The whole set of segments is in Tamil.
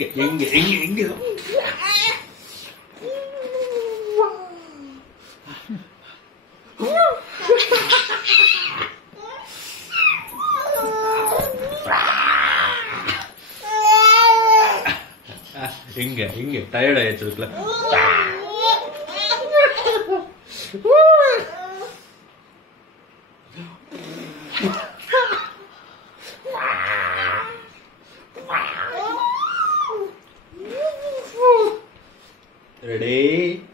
எங்க எங்க எங்க எங்க எங்க எங்க டயர்ட் ஆயிடுச்சு அதுக்குள்ள. ரெடி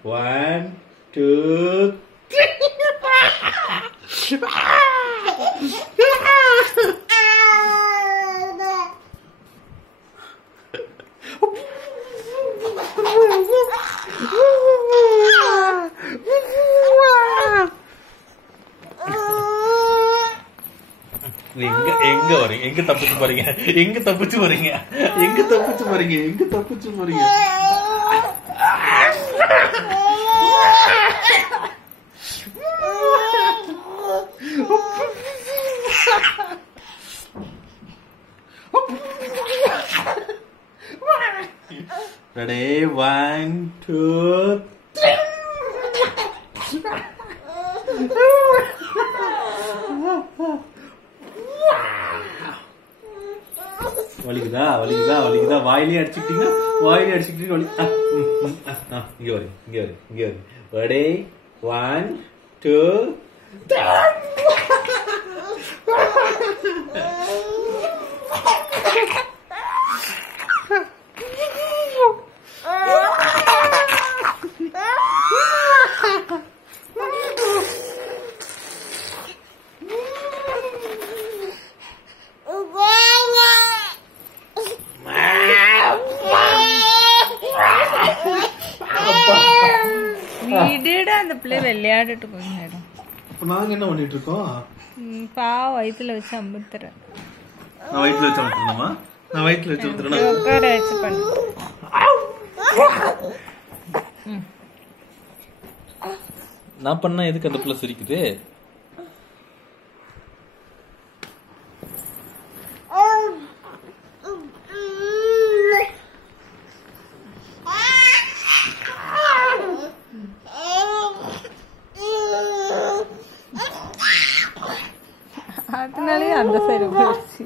1 2 எங்க எங்க வரீங்க? எங்க தப்பிச்சு போறீங்க? எங்க தப்பிச்சு போறீங்க? எங்க தப்பிச்சு போறீங்க? எங்க தப்பிச்சு போறீங்க? ரெடி 1 2 வலிக்குதா வலிக்குதா வலிக்குதா? வாயிலே அடிச்சுக்கிட்டீங்க, வாயிலே அடிச்சுக்கிட்டீங்க. வலி இங்க வரு இங்க வரு இங்க வரு. ரெடி 1 2 வீடுடா அந்த பிள்ளை விளையாடிட்டு கொஞ்ச நேரம். நாங்க என்ன பண்ணிட்டு இருக்கோம்? பாவ வயித்துல வச்சு அமுத்துறேன். நான் வயித்துல வச்சு அமுத்துறேமா? நான் வயித்துல வச்சு அமுத்துறேன். உட்கார வச்சு பண்ணு. நான் பண்ணா எதுக்கு அந்த பிள்ளை சிரிக்குது? அதனாலே அந்த சைடு போயிடுச்சு.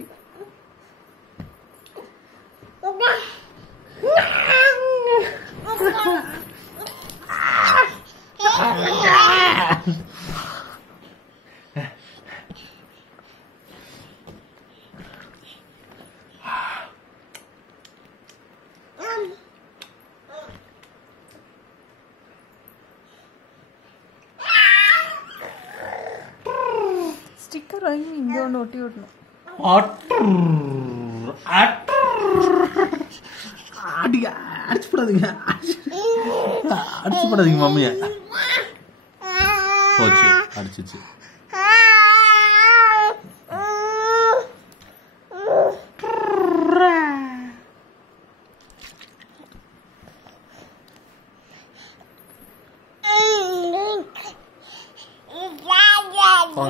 ஸ்டிக்கர் வாங்கி இங்க ஒன்று ஒட்டி விடணும். அடிச்சு போடாதீங்க, அடிச்சு போடாதீங்க மம்மிய. போச்சு, அடிச்சிச்சு.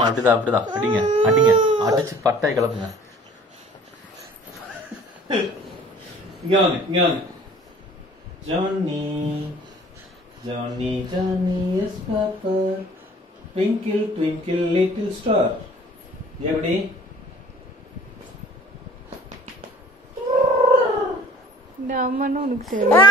அப்படிதான் அப்படிதான் அடிங்க அடிங்க, அடிச்சு பட்டாய் கிளப்புங்க. இங்க வாங்க இங்க வாங்க. Johnny Johnny Johnny yes papa, twinkle twinkle little star. எப்படி இந்த அம்மான்னு உனக்கு தெரியும்.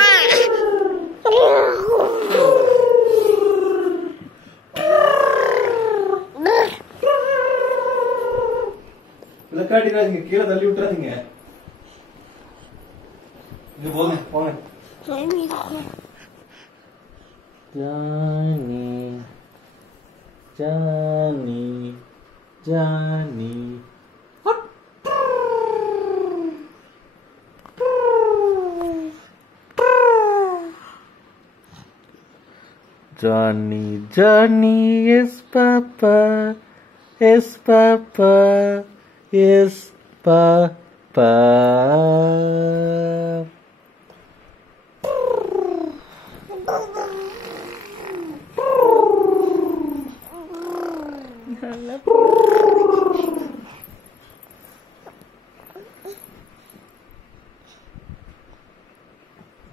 காட்டிடாதீங்க, கீழே தள்ளி விட்டுறாதீங்க. இங்க போங்க போங்க. Johnny Johnny Johnny Johnny, Johnny, yes papa, yes papa, yes papa.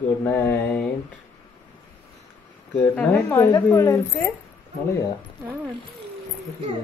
Good night. Good நல்ல நைட் மழை பேபி. போல இருக்கு. மழையா? ஆ. தெரியல.